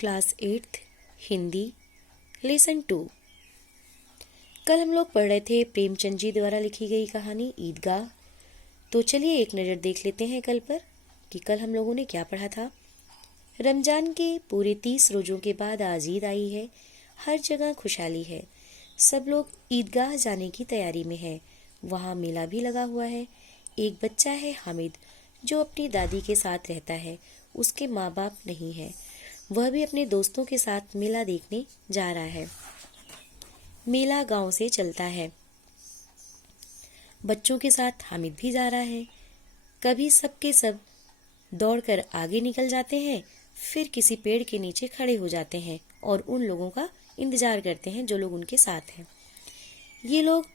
Class 8th Hindi lesson 2। कल हम लोग पढ़ रहे थे प्रेमचंद जी द्वारा लिखी गई कहानी ईदगाह। तो चलिए एक नज़र देख लेते हैं कल पर कि कल हम लोगों ने क्या पढ़ा था। रमजान के पूरे 30 रोज़ों के बाद आज ईद आई है। हर जगह खुशहाली है। सब लोग ईदगाह जाने की तैयारी में है। वहाँ मेला भी लगा हुआ है। एक बच्चा है हामिद, जो अपनी दादी के साथ रहता है। उसके माँ बाप नहीं है। वह भी अपने दोस्तों के साथ मेला देखने जा रहा है। मेला गांव से चलता है। बच्चों के साथ हामिद भी जा रहा है। कभी सब के सब दौड़कर आगे निकल जाते हैं, फिर किसी पेड़ के नीचे खड़े हो जाते हैं और उन लोगों का इंतजार करते हैं जो लोग उनके साथ हैं। ये लोग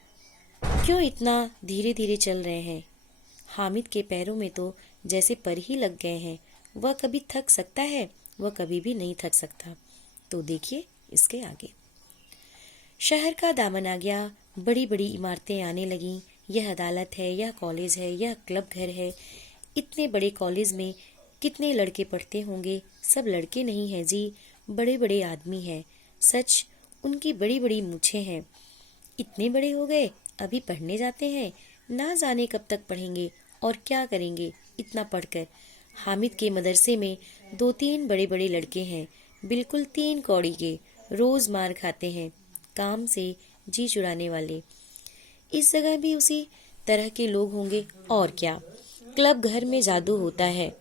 क्यों इतना धीरे धीरे चल रहे हैं? हामिद के पैरों में तो जैसे पर ही लग गए हैं। वह कभी थक सकता है? वह कभी भी नहीं थक सकता। तो देखिए इसके आगे। शहर का दामन आ गया। बड़ी बड़ी इमारतें आने लगीं। यह अदालत है, यह कॉलेज है, यह क्लब घर है। इतने बड़े कॉलेज में कितने लड़के पढ़ते होंगे? सब लड़के नहीं हैं जी, बड़े बड़े आदमी हैं। सच, उनकी बड़ी बड़ी मूछें हैं। इतने बड़े हो गए, अभी पढ़ने जाते हैं। ना जाने कब तक पढ़ेंगे और क्या करेंगे इतना पढ़कर। हामिद के मदरसे में 2-3 बड़े बड़े लड़के हैं, बिल्कुल 3 कौड़ी के, रोज मार खाते हैं, काम से जी चुराने वाले। इस जगह भी उसी तरह के लोग होंगे और क्या। क्लब घर में जादू होता है।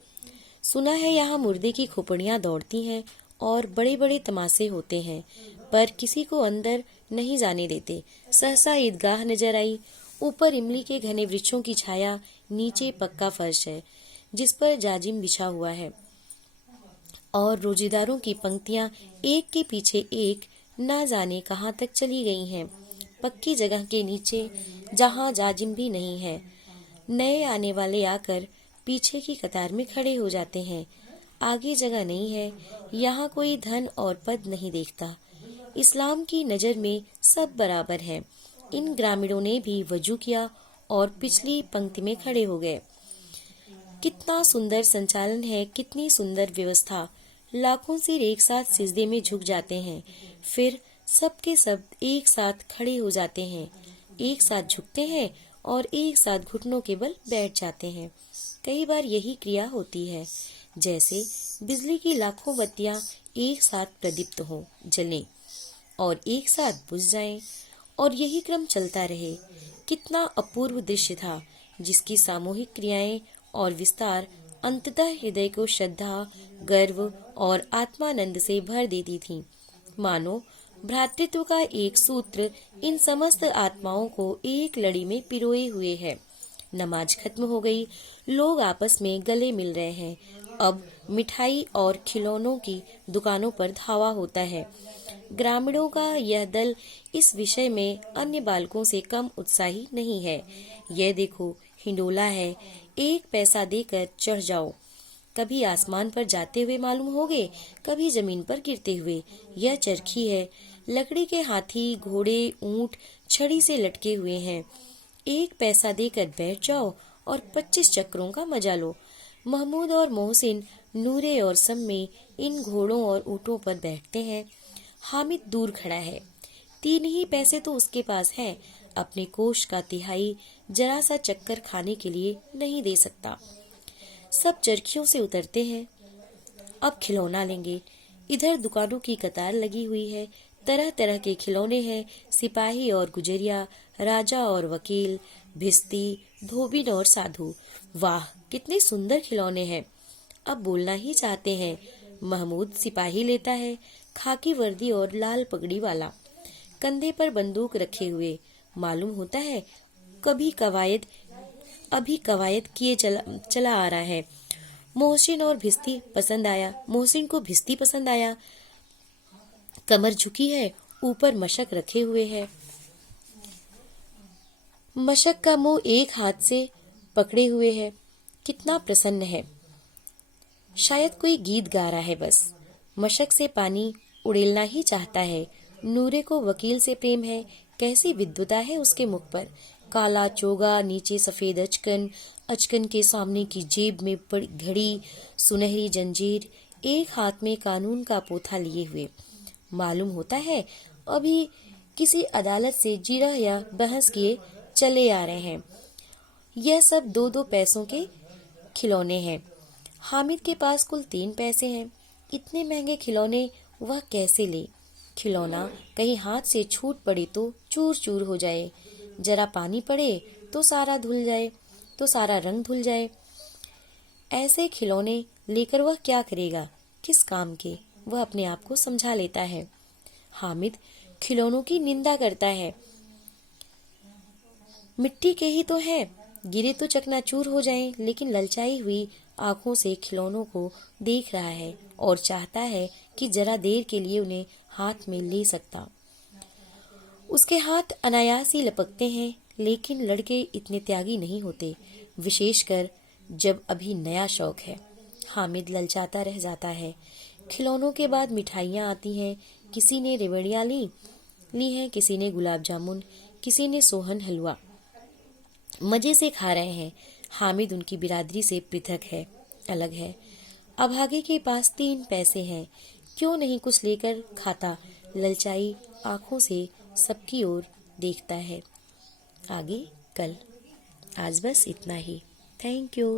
सुना है यहाँ मुर्दे की खोपड़ियाँ दौड़ती हैं और बड़े बड़े तमाशे होते हैं, पर किसी को अंदर नहीं जाने देते। सहसा ईदगाह नजर आई। ऊपर इमली के घने वृक्षों की छाया, नीचे पक्का फर्श है जिस पर जाजिम बिछा हुआ है और रोजेदारों की पंक्तियां एक के पीछे एक ना जाने कहां तक चली गई हैं। पक्की जगह के नीचे जहां जाजिम भी नहीं है, नए आने वाले आकर पीछे की कतार में खड़े हो जाते हैं। आगे जगह नहीं है। यहाँ कोई धन और पद नहीं देखता। इस्लाम की नज़र में सब बराबर है। इन ग्रामीणों ने भी वजू किया और पिछली पंक्ति में खड़े हो गए। कितना सुंदर संचालन है, कितनी सुंदर व्यवस्था। लाखों सिर एक साथ सिजदे में झुक जाते हैं, फिर सब के सब एक साथ खड़े हो जाते हैं, एक साथ झुकते हैं और एक साथ घुटनों के बल बैठ जाते हैं। कई बार यही क्रिया होती है, जैसे बिजली की लाखों बत्तियां एक साथ प्रदीप्त हों, जलें और एक साथ बुझ जाएं, और यही क्रम चलता रहे। कितना अपूर्व दृश्य था, जिसकी सामूहिक क्रियाएं और विस्तार अंततः हृदय को श्रद्धा, गर्व और आत्मानंद से भर देती थीं। मानो भ्रातृत्व का एक सूत्र इन समस्त आत्माओं को एक लड़ी में पिरोए हुए है। नमाज खत्म हो गई। लोग आपस में गले मिल रहे हैं। अब मिठाई और खिलौनों की दुकानों पर धावा होता है। ग्रामीणों का यह दल इस विषय में अन्य बालकों से कम उत्साही नहीं है। यह देखो, हिंडोला है, 1 पैसा देकर चढ़ जाओ। कभी आसमान पर जाते हुए मालूम होगे, कभी जमीन पर गिरते हुए। यह चरखी है, लकड़ी के हाथी, घोड़े, ऊंट छड़ी से लटके हुए हैं। 1 पैसा देकर बैठ जाओ और 25 चक्रों का मजा लो। महमूद और मोहसिन नूरे और सम में इन घोड़ों और ऊँटों पर बैठते हैं। हामिद दूर खड़ा है। 3 ही पैसे तो उसके पास हैं। अपने कोष का तिहाई जरा सा चक्कर खाने के लिए नहीं दे सकता। सब चरखियों से उतरते हैं। अब खिलौना लेंगे। इधर दुकानों की कतार लगी हुई है। तरह तरह के खिलौने हैं। सिपाही और गुजरिया, राजा और वकील, भिस्ती, धोबिन और साधु। वाह, कितने सुंदर खिलौने हैं। अब बोलना ही चाहते हैं। महमूद सिपाही लेता है, खाकी वर्दी और लाल पगड़ी वाला, कंधे पर बंदूक रखे हुए। मालूम होता है अभी कवायद किए चला आ रहा है। मोहसिन को भिस्ती पसंद आया। कमर झुकी है, ऊपर मशक रखे हुए है। मशक का मुंह एक हाथ से पकड़े हुए है। कितना प्रसन्न है। शायद कोई गीत गा रहा है। बस मशक से पानी उड़ेलना ही चाहता है। नूरे को वकील से प्रेम है। कैसी विद्वता है उसके मुख पर। काला चोगा, नीचे सफेद अचकन, अचकन के सामने की जेब में घड़ी, सुनहरी जंजीर। एक हाथ में कानून का पोथा लिए हुए। मालूम होता है अभी किसी अदालत से जिरह या बहस किए चले आ रहे हैं। यह सब 2-2 पैसों के खिलौने हैं। हामिद के पास कुल 3 पैसे हैं। इतने महंगे खिलौने वह कैसे ले? खिलौना कहीं हाथ से छूट पड़े तो चूर चूर हो जाए, जरा पानी पड़े तो सारा रंग धुल जाए। ऐसे खिलौने लेकर वह क्या करेगा, किस काम के? वह अपने आप को समझा लेता है। हामिद खिलौनों की निंदा करता है। मिट्टी के ही तो है, गिरे तो चकनाचूर हो जाएं, लेकिन ललचाई हुई आंखों से खिलौनों को देख रहा है और चाहता है कि जरा देर के लिए उन्हें हाथ में ले सकता। उसके हाथ अनायास ही लपकते हैं, लेकिन लड़के इतने त्यागी नहीं होते, विशेषकर जब अभी नया शौक है। हामिद ललचाता रह जाता है। खिलौनों के बाद मिठाइयाँ आती हैं। किसी ने रेवड़ियाँ ली हैं, किसी ने गुलाब जामुन, किसी ने सोहन हलवा। मजे से खा रहे हैं। हामिद उनकी बिरादरी से पृथक है, अलग है। अभागे के पास 3 पैसे हैं, क्यों नहीं कुछ लेकर खाता? ललचाई आंखों से सबकी ओर देखता है। आगे कल। आज बस इतना ही। Thank you.